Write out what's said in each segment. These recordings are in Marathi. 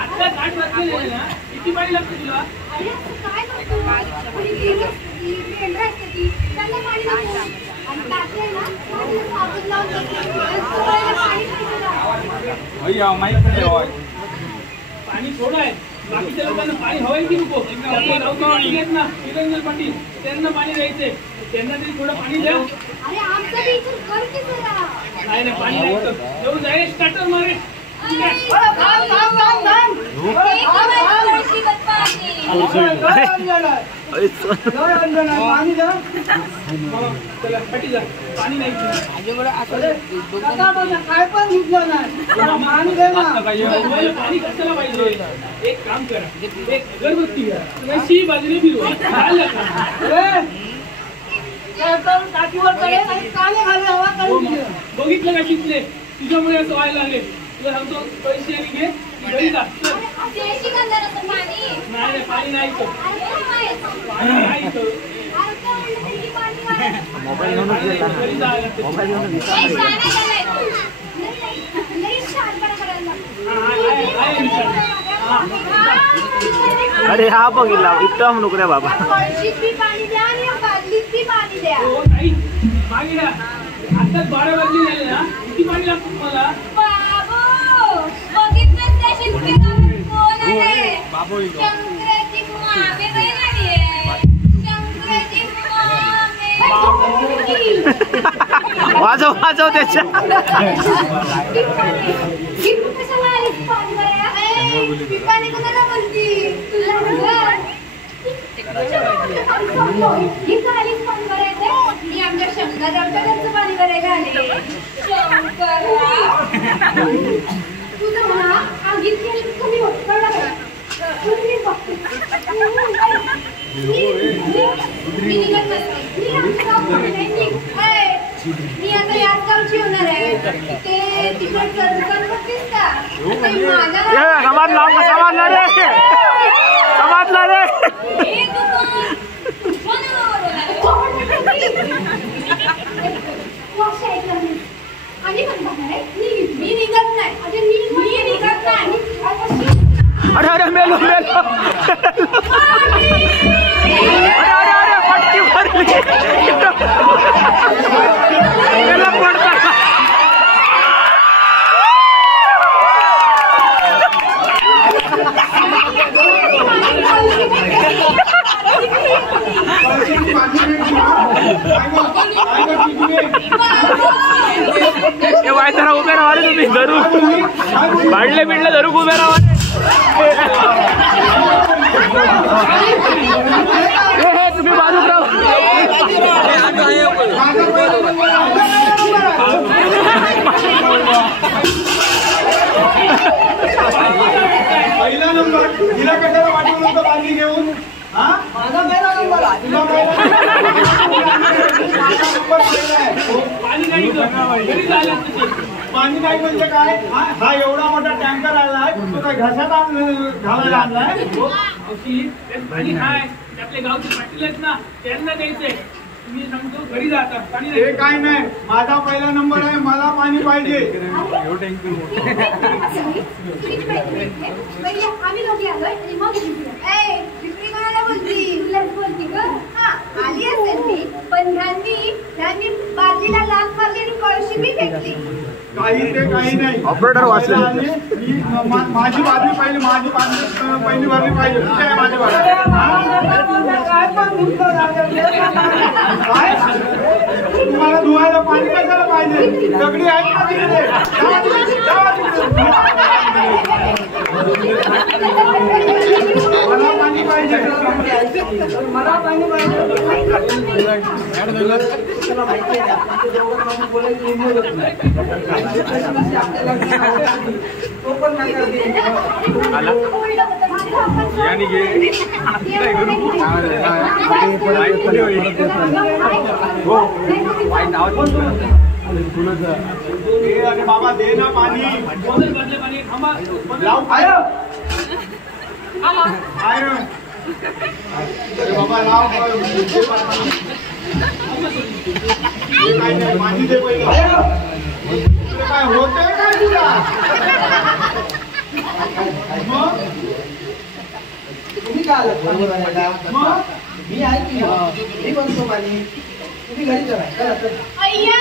आता काट वाजले ना किती पाणी लागतं तुला? अरे काय करतो? त्यांना पाणी लागतं आणि टाकले ना साबण लावून पाणी थोडं आहे. बाकीच्या लोकांना पाणी हवंय की नको? ना निरंजन पाटील त्यांना पाणी द्यायचंय. त्यांना तरी थोडं पाणी द्या. अरे आमचं बी इथून कर की जरा. नाही पाणी द्यायचं. येऊन जाय स्टार्टर मारे. पाणी नाही कशाला पाहिजे? एक काम करा, एक अगरबत्ती घ्या, अशी बाजूने फिरवा. बघितलं का शिकले? तुझ्यामुळे असं व्हायला लागले. तुला सांगतो पैसे आणि घे घरी जा. नाही पाणी नाही मोबाईल अरे हा बघितला इतका नको रे बाबा. आता 12 वाजले झाले ना, किती पाणी लागतं तुम्हाला? वाजव वाजव त्याच्या. मी आमच्या शंकररावच्या पाणी भरायला आले. तुझं म्हणा आगीत कमी होत कळलं का? मी आता याच गावची होणार आहे. ते तिकडचं दुकान बघतेस का? समाजला रे समाजला रे. आणि मी निघत नाही. मी निघत नाही. अरे अरे मेलो मेलो. अरे अरे अरे पट्टी भरली. मेला पडता. जरा उभे राहा रे तुम्ही. धरू भांडले बिडले धरू उभे राहा. तुम्ही बाजूत राहा. पहिला नंबर तिला कशाला वाटवलं होतं बांधली घेऊन? माझा पहिला नंबर पाणी नाही म्हणजे काय? हा एवढा मोठा टँकर आलाय, तो काय घशात घालायला आणलाय? पाणी हाय आपले गावचे पाटील आहेत ना, त्यांना द्यायचंय. मी सांगतो घरी जाता पाणी हे काय नाही, माझा पहिला नंबर आहे, मला पाणी पाहिजे. आम्ही लोक आलोय आणि मग विक्री कोणाला बोलती? तुलाच बोलती ग. आली असेल मी, पण ह्यांनी बादलीला लाच मारली आणि कळशी बी फेकली. काही ते काही नाही. ऑपरेटर वाचले. माझी बादली पाहिजे, माझी पहिली बादली पाहिजे. कुठे आहे माझी बादली? तुम्हाला धुवायला पाणी कशाला पाहिजे? दगडी आहेत का तिकडे? मला पाणी पाहिजे. मला पाणी पाहिजे. अरे बाबा दे ना पाणी. लाव अरे बाबा लाव पाणी दे पहिले. तुला काय होतंय काय तुला? मग तुम्ही का आलात पाणी भरायला? मग मी आहे की मी बनतो पाणी. तुम्ही घरी चला. चला, चला. अय्या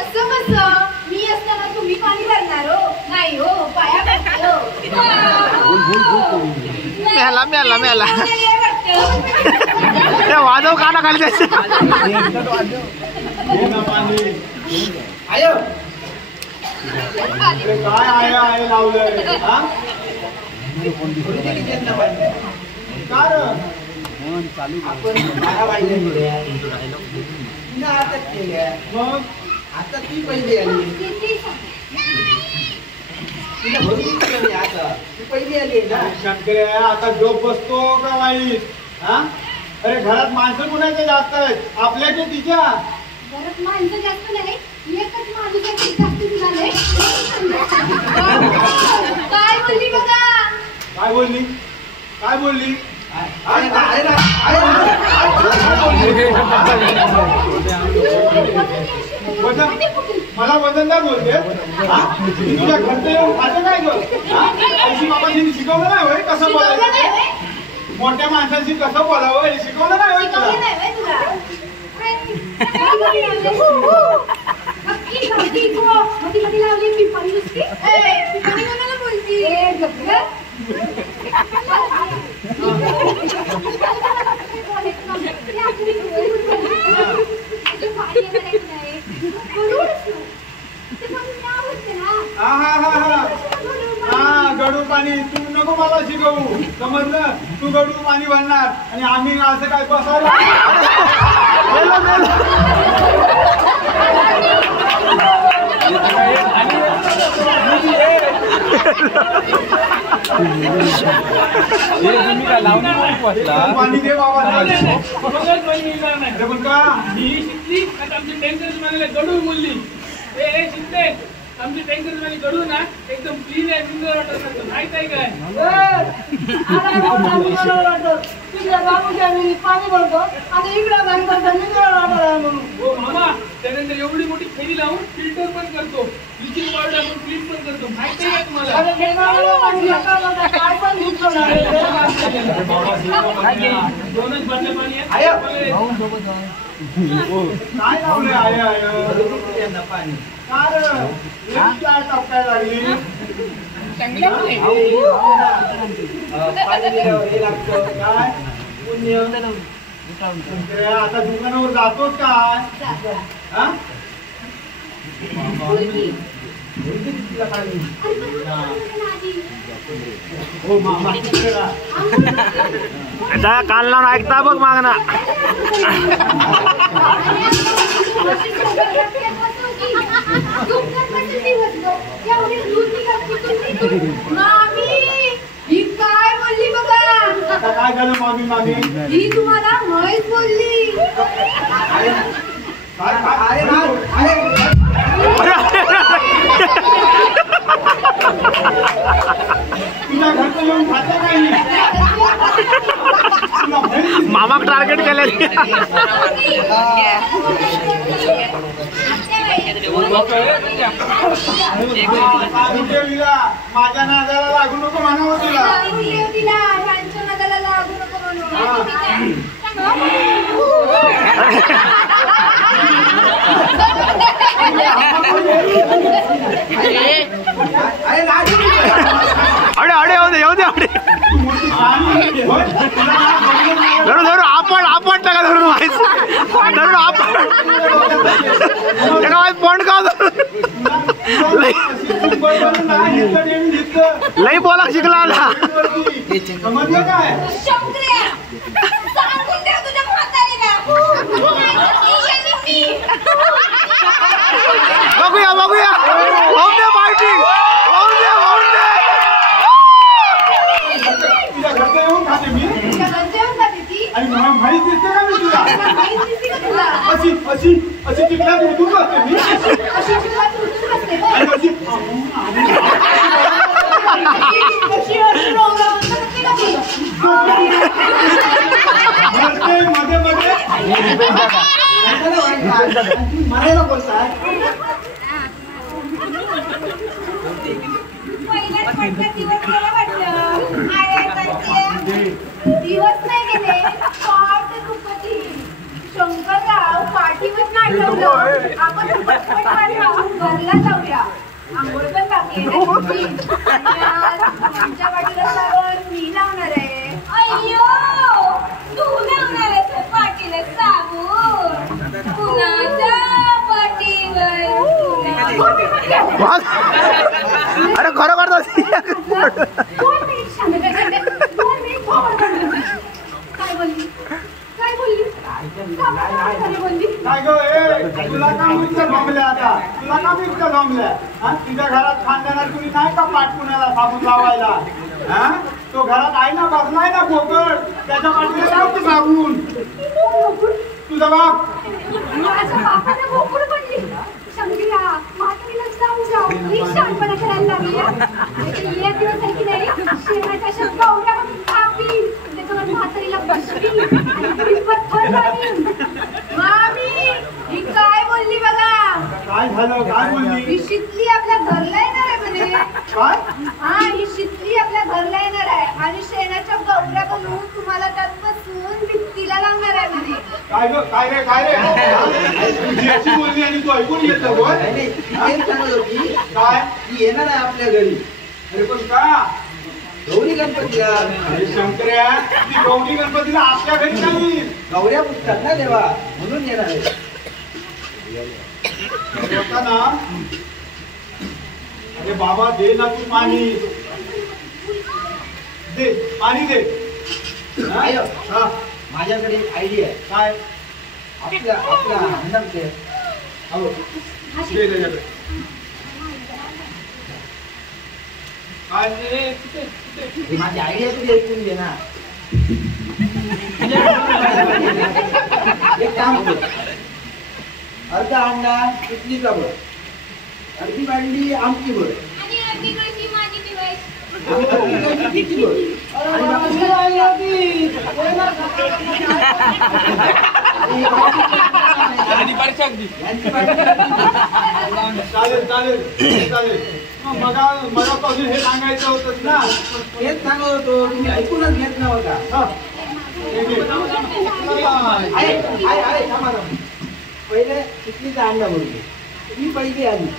असं कसं मी असताना तुम्ही पाणी भरणार हो नाही हो पाया पडते हो मेला मेला मेला आपल्याला वाटतं. ते वाजव काना खाली त्याचे हे ना पाणी. आयो. अरे काय आहे लावलंय हा? भरते किती आहेत ना पाणी? का रे? आपण 12 वाजले होते. पुन्हा आता केल्या. मग आता ती पहिली आली. तिला भरून दिली आता. ती पहिली आली ना. शंकरे आता जोप बसतो का वाईट हा? अरे घरात माणसं कुणाचे जास्त आहेत आपल्या की तिच्या? घरात माणसं जास्त नाही एकच माणूस आहे ते जास्त झालंय. काय बोलली बघा काय बोलली काय बोलली? आहे ना, आहे ना, आहे ना. वजन मला वजनदार बोलते हा? मी तुझ्या घरचं येऊन खाते काय गं हा? आईशी बाबाजींनी शिकवलं नाही होय कसं शिकवलं नाही बोलायचं व्हय? मोठ्या माणसाशी कसं बोलावं हे शिकवलं नाही होय तुला? शिकवलं नाही व्हय तुला? मधी लावली पिंपळी नुसती. पिंपळी कोणाला बोलती? गप्प गं. हा गडू पाणी तू नको मला शिकवू समजलं तू गडू पाणी भरणार आणि आम्ही असं काय बसायला पाणी दे बाबा बघत बाई येणार नाही. अरे पण का ही शिकली आता आमची टँकर म्हणाले गडू बोलली ए शिकते आमची टँकर म्हणाली गडू ना एकदम क्लीन आहे मिनरल वॉटर असतं माहित आहे काय? हो मामा त्यानंतर एवढी मोठी फेरी लावून फिल्टर पण करतो ब्लिचिंग पावडर आपण क्लीन पण करतो माहित आहे का तुम्हाला? दोनच बाटल्या पाणी आया. आहे काय लावलंय आय आय भरून दिली यांना पाणी. का रे? एक काय टपकायला लागली पाणी दिल्यावर हे लागतं. काय पुण्य. शंकरे, आता दुकानावर जातोच काय हा? भरून दिली तिला पाणी. हो मामा तिकडे जा. त्या कान लावून ऐकता बघ मागणं मामी ही काय बोलली बघा आता काय झालं मामी मामी ही तुम्हाला म्हैस बोलली. काय आहे ना, आहे. तुझ्या घरचं येऊन खाते काही मामाक टार्गेट केले माझ्या नादाला लागू नको म्हणावं तुला त्यांच्या नादाला लागू नको म्हणून. आहे ना, अडे अडे येऊ दे अडे धरून धरून आपण टाका धरून व्हायचं धरून आपण पण का लई बोला शिकला आला समजलं काय शंकर्या, सांगून दे तुझ्या म्हातारीला. बघूया बघूया होऊन दे फायटिंग होऊन दे तुझ्या घरचं येऊन खाते मी तुझ्या घरच्या येऊन जाते ती. आणि मला माहित दिसते का मी तुला माहित दिसते का तुला? अशी अशी अशी चिखलात उठून बसते मी अशी चिखलात उतरून बसते बघ. आणि अशी अशी रोवरा बंद करते का ती? बसते मध्ये मध्ये तुम्ही म्हणायला बोलताय. पहिल्याच पटकन दिवस गेले वाटलं. आय करते. दिवस नाही गेले, पाठ दुखती. शंकरराव पाठीवर नाठवलं. आपण पटपट घरला जाऊया. आंघोळ पण बाकी आहे ना तुमची. आणि आज तुमच्या पाठीला साबण मी लावणार आहे. अय्यो, तू लावणार आहेस पाठीला साबण? कुणाच्या पाठीवर? अरे खरं करतो. 2 मिनिट शांत कर. 2 मिनिट काय बोलली? काय बोलली? बोलली काय गो ए, तुला का इतकं जमलं आता? तुला का इतकं जमलं? हा, तुझ्या घरात खानदानात कुणी नाही का पाठपुण्याला साबून लावायला? हा, तो घरात आहे ना, बसलाय ना बोकड, त्याच्या पाठीला लावते साबून. तुझा बाप माझ्या बापाला बोकड पडली. शंकरा, म्हातारीला जाऊ ही शानपणा करायला लागली. एक दिवस आहे की नाही, शेणाच्या अशा गवऱ्यावरून कापी, त्याच्यावर म्हातारीला बसवी आणि पत्थर मारीन. मामी, ही काय बोलली बघा? काय झालं? काय बोलली? ही शितली आपल्या घरला येणार आहे म्हणे. काय? हा, ही शितली आपल्या घरला येणार आहे आणि शेणाच्या गवऱ्या बनवून तुम्हाला त्यात बसून भित्तीला लावणार आहे म्हणे. काय गं? काय रे? काय रे? तुझी अशी बोलली आणि तू ऐकून घेतो बोल. नाही, ती तेच सांगत होती. काय? ती येणार आहे आपल्या घरी अरे पण का? गौरी गणपतीला. अरे शंकर्या, ती गौरी गणपतीला आपल्या घरी नाही, गौऱ्या पुसतात ना देवा, म्हणून येणार आहे. होता ना. अरे बाबा, दे ना तू पाणी. दे पाणी दे. हा? आयो, हा, माझ्याकडे एक आयडिया आहे. काय? आपल्या अंदाजते हो, दे त्याच्याकडे. काय? ए, कुठे? माझी आयडिया तुझी ऐकून घे ना. एक काम कर, अर्धा अंडा इडलीचा भर, अर्धी बांडली आमची भर, आणि अर्धी कळशी माझी ठेवायची. अर्धी कळशी तिची भर. आणि यांची बाटली. चालेल चालेल चालेल. मला पासून हे सांगायचं होतं ना. तेच सांगत होतो, तुम्ही ऐकूनच घेत नव्हता. हा, हे घे. थांबा. पहिले इडलीचा अंडा भरून घे. ती पहिली आली,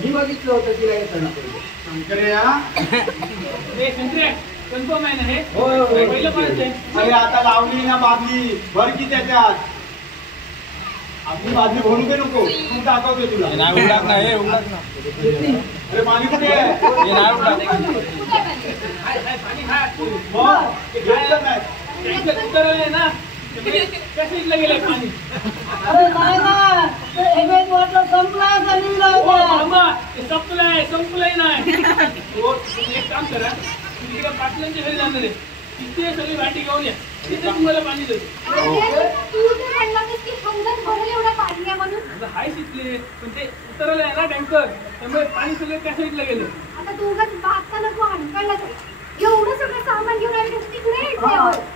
मी बघितलं होतं तिला येताना पहिले. शंकर्या, ए, शंकरे, कन्फर्म आहे ना हे? हो, हो, हो. पहिलं पाहिजे. अरे आता लावली ना बादली, भर की त्याच्यात. आपली बादली भरू दे नको, तू दाखवते तुला. अरे पाणी कुठे आहे? पाणी खा. मग ते घेतलं नाही. टँकर उतरवले ना, कसं इथलं गेलंय पाणी? अरे नाही ना, ते हेवेत वाटलं संपलाय का लिहिलं ओ होतं. मामा, ते संपलंय नाही. तुम्ही एक काम करा, तुम्ही तिकडे पाटलांच्या घरी जाणार आहे, तिथे सगळी भांडी घेऊन या, तिथे तुम्हाला पाणी देतो. अरे, तू तर म्हणला होतास की हौदात भरेल एवढं पाणी आहे म्हणून. आता हाय शिकले, पण ते उतरवलं आहे ना टँकर, त्यामुळे पाणी सगळं त्या साईडला गेलं. आता तू उगाच बागता नको हणकाळला तरी. एवढं सगळं सामान घेऊन आले तर तिकडे येते.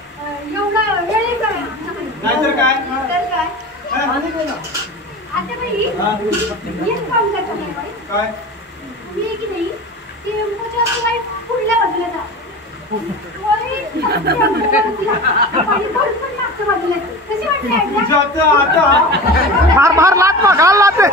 एवढा वेळ काय नाहीतर काय? तर काय? पाणी पिलं. आता बाई, एक काम करता नाही बाई. काय? मी की नाही, ते मुलाच्या वाईट पुढल्या बाजूला जा. वरी पाणी भरपूर मागच्या बाजूला आहे. कशी वाटली idea? तुझं आता मार मार लात घाल लाते.